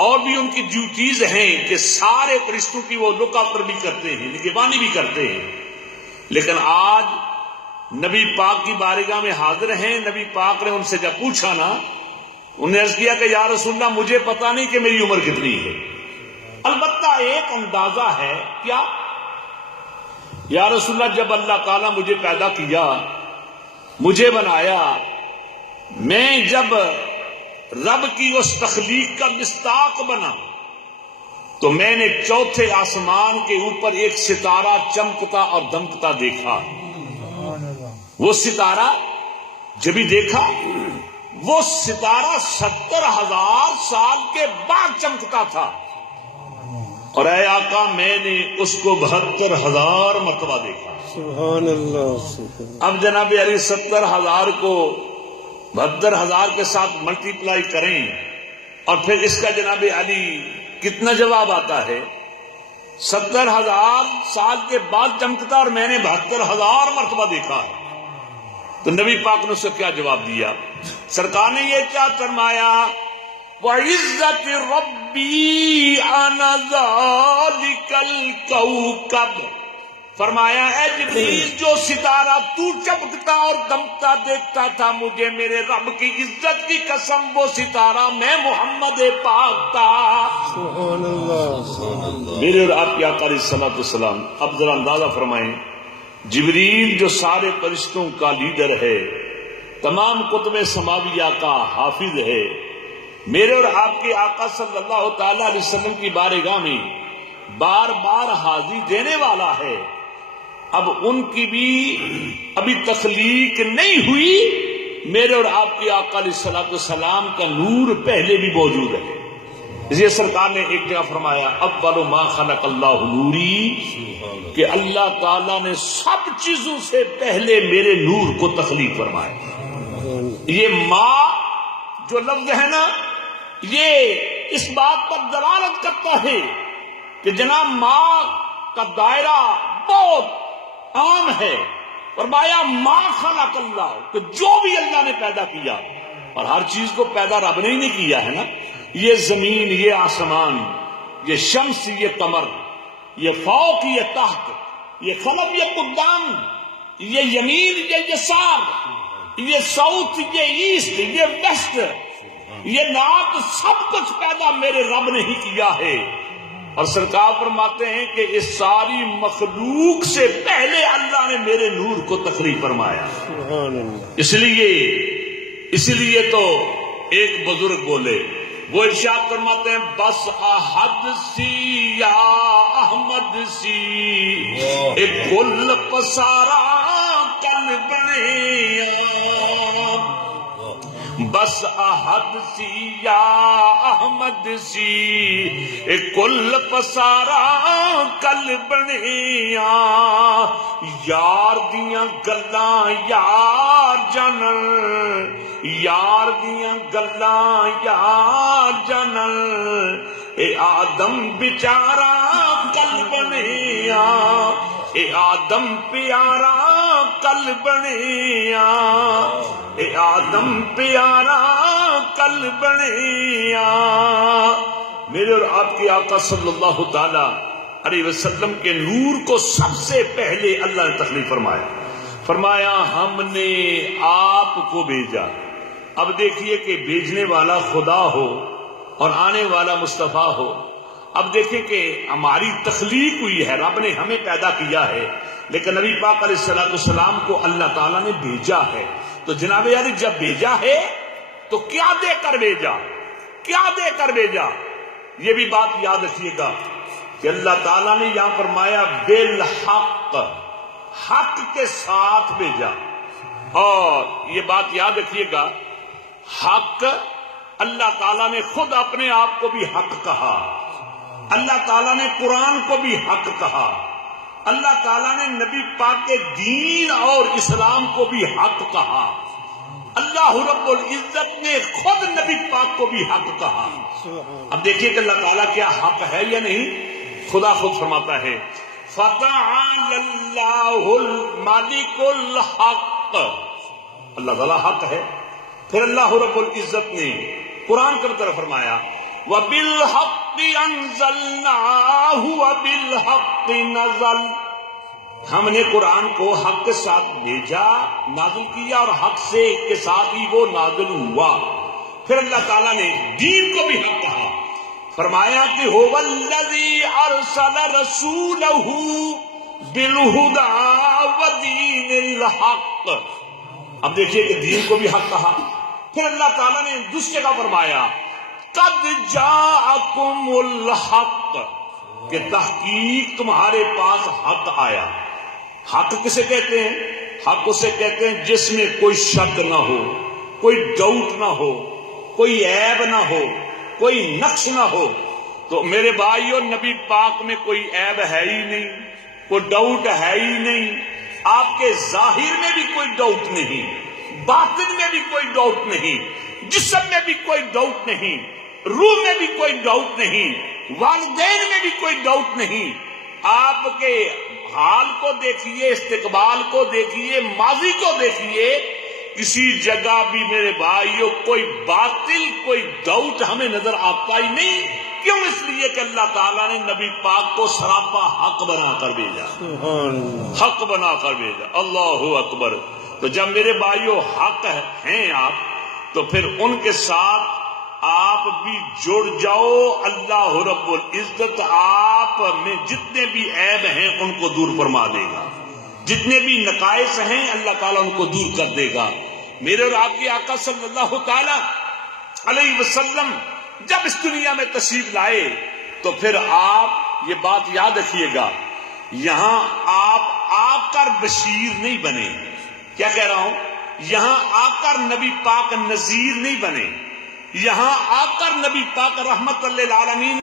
اور بھی ان کی ڈیوٹیز ہیں کہ سارے فرشتوں کی وہ لک آفٹر بھی کرتے ہیں، نگہبانی بھی کرتے ہیں. لیکن آج نبی پاک کی بارگاہ میں حاضر ہیں. نبی پاک نے ان سے جب پوچھا نا، انہوں نے عرض کیا کہ یا رسول اللہ مجھے پتا نہیں کہ میری عمر کتنی ہے، البتہ ایک اندازہ ہے. کیا؟ یا رسول اللہ جب اللہ تعالیٰ مجھے پیدا کیا، مجھے بنایا، میں جب رب کی اس تخلیق کا مصداق بنا تو میں نے چوتھے آسمان کے اوپر ایک ستارہ چمکتا اور دمکتا دیکھا. وہ ستارہ جب بھی دیکھا، وہ ستارہ 70,000 سال کے بعد چمکتا تھا، اور اے آقا میں نے اس کو 72,000 مرتبہ دیکھا. سبحان اللہ. اب جناب علی 70,000 کو 72,000 کے ساتھ ملٹی پلائی کریں اور پھر اس کا جناب علی کتنا جواب آتا ہے؟ 70,000 سال کے بعد چمکتا اور میں نے 72,000 مرتبہ دیکھا ہے. تو نبی پاک نے اس کو کیا جواب دیا؟ سرکار نے یہ کیا فرمایا؟ وَعِزَّةِ رَبِّي أَنَا ذَلِكَ الْكَوْكَبُ. فرمایا اے جبریل جو ستارہ تو چمکتا اور دمکتا دیکھتا تھا، مجھے میرے رب کی عزت کی قسم وہ ستارہ میں محمد پاک تھا. سبحان اللہ. میرے اور آپ کی آقا علیہ الصلوۃ والسلام. اب ذرا اندازہ فرمائیں، جبریل جو سارے فرشتوں کا لیڈر ہے، تمام کتب سماویہ کا حافظ ہے، میرے اور آپ کے آقا صلی اللہ تعالی علیہ وسلم کی بارگاہ میں بار بار حاضری دینے والا ہے. اب ان کی بھی ابھی تخلیق نہیں ہوئی، میرے اور آپ کے آقا علیہ الصلوۃ والسلام کا نور پہلے بھی موجود ہے. اس لیے سرکار نے ایک جگہ فرمایا اول ما خلق اللہ نوری، کہ اللہ تعالیٰ نے سب چیزوں سے پہلے میرے نور کو تخلیق فرمایا. یہ ماں جو لفظ ہے نا، یہ اس بات پر دلالت کرتا ہے کہ جناب ماں کا دائرہ بہت عام ہے. فرمایا ما خلق اللہ، کہ جو بھی اللہ نے پیدا کیا، اور ہر چیز کو پیدا رب نے ہی نہیں کیا ہے نا. یہ زمین، یہ آسمان، یہ شمس، یہ قمر، یہ فوق، یہ تحت، یہ خلف، یہ قدام، یہ یمین، یہ یسار، یہ ساؤتھ، یہ ایسٹ، یہ ویسٹ، یہ نارتھ، سب کچھ پیدا میرے رب نے ہی کیا ہے. اور سرکار فرماتے ہیں کہ اس ساری مخلوق سے پہلے اللہ نے میرے نور کو تخلیق فرمایا. سبحان اللہ. اس لیے تو ایک بزرگ بولے، وہ ارشاد فرماتے ہیں بس احد سی یا احمد سی ایک کل پسارا کل بنے، بس احد سی یا احمد سی ایک کل پسارا کل بنیا. یار دیاں گلاں یار جانن، یار دیاں گلاں یار جانن، اے آدم بیچارا کل بنیا، اے آدم پیارا کل بنیا، اے آدم پیارا کل بنیا. میرے اور آپ کے آقا صلی اللہ تعالی علیہ وسلم کے نور کو سب سے پہلے اللہ نے تخلیق فرمایا. فرمایا ہم نے آپ کو بھیجا. اب دیکھیے کہ بھیجنے والا خدا ہو اور آنے والا مصطفیٰ ہو. اب دیکھیں کہ ہماری تخلیق ہوئی ہے، رب نے ہمیں پیدا کیا ہے، لیکن نبی پاک علیہ الصلوۃ والسلام کو اللہ تعالیٰ نے بھیجا ہے. تو جناب علی جب بھیجا ہے تو کیا دے کر بھیجا؟ کیا دے کر بھیجا؟ یہ بھی بات یاد رکھیے گا کہ اللہ تعالیٰ نے یہاں فرمایا بالحق، حق کے ساتھ بھیجا. اور یہ بات یاد رکھیے گا، حق اللہ تعالیٰ نے خود اپنے آپ کو بھی حق کہا، اللہ تعالیٰ نے قرآن کو بھی حق کہا، اللہ تعالیٰ نے نبی پاک کے دین اور اسلام کو بھی حق کہا، اللہ رب العزت نے خود نبی پاک کو بھی حق کہا. اب دیکھیے کہ اللہ تعالیٰ کیا حق ہے یا نہیں. خدا خود فرماتا ہے فتعال اللہ الملک الحق، اللہ تعالیٰ حق ہے. پھر اللہ رب العزت نے قرآن کی طرف فرمایا وَبِالْحَقِّ أَنزَلْنَاهُ وَبِالْحَقِّ نَزَلَ، ہم نے قرآن کو حق کے ساتھ بھیجا، نازل کیا، اور حق سے کے ساتھ ہی وہ نازل ہوا۔ پھر اللہ تعالیٰ نے دین کو بھی حق کہا، فرمایا کہ هُوَ الَّذِي أَرْسَلَ رَسُولَهُ بِالْهُدَىٰ وَدِينِ الْحَقِّ۔ اب دیکھیے کہ دین کو بھی حق کہا۔ پھر اللہ تعالیٰ نے دوسری جگہ فرمایا قَدْ جَاءَكُمُ الْحَقِّ، کہ تحقیق تمہارے پاس حق آیا۔ حق کسے کہتے ہیں؟ حق اسے کہتے ہیں جس میں کوئی شک نہ ہو، کوئی ڈاؤٹ نہ ہو، کوئی عیب نہ ہو، کوئی نقص نہ ہو۔ تو میرے بھائیو، نبی پاک میں کوئی عیب ہے ہی نہیں، کوئی ڈاؤٹ ہے ہی نہیں۔ آپ کے ظاہر میں بھی کوئی ڈاؤٹ نہیں، باطن میں بھی کوئی ڈاؤٹ نہیں، جسم میں بھی کوئی ڈاؤٹ نہیں، روح میں بھی کوئی ڈاؤٹ نہیں، والدین میں بھی کوئی ڈاؤٹ نہیں۔ آپ کے حال کو دیکھیے، استقبال کو دیکھیے، ماضی کو دیکھیے، کسی جگہ بھی میرے بھائیوں کوئی باطل، کوئی ڈاؤٹ ہمیں نظر آتا ہی نہیں۔ کیوں؟ اس لیے کہ اللہ تعالیٰ نے نبی پاک کو سراپا حق بنا کر بھیجا، سبحان اللہ، حق بنا کر بھیجا۔ اللہ اکبر۔ تو جب میرے بھائیوں حق ہیں آپ، تو پھر ان کے ساتھ آپ بھی جڑ جاؤ۔ اللہ رب العزت آپ میں جتنے بھی عیب ہیں ان کو دور فرما دے گا، جتنے بھی نقائص ہیں اللہ تعالیٰ ان کو دور کر دے گا۔ میرے اور آپ کے آقا صلی اللہ تعالی علیہ وسلم جب اس دنیا میں تشریف لائے تو پھر آپ یہ بات یاد رکھیے گا، یہاں آپ آ کر بشیر نہیں بنے۔ کیا کہہ رہا ہوں؟ یہاں آ کر نبی پاک نذیر نہیں بنے، یہاں آ کر نبی پاک رحمت للعالمین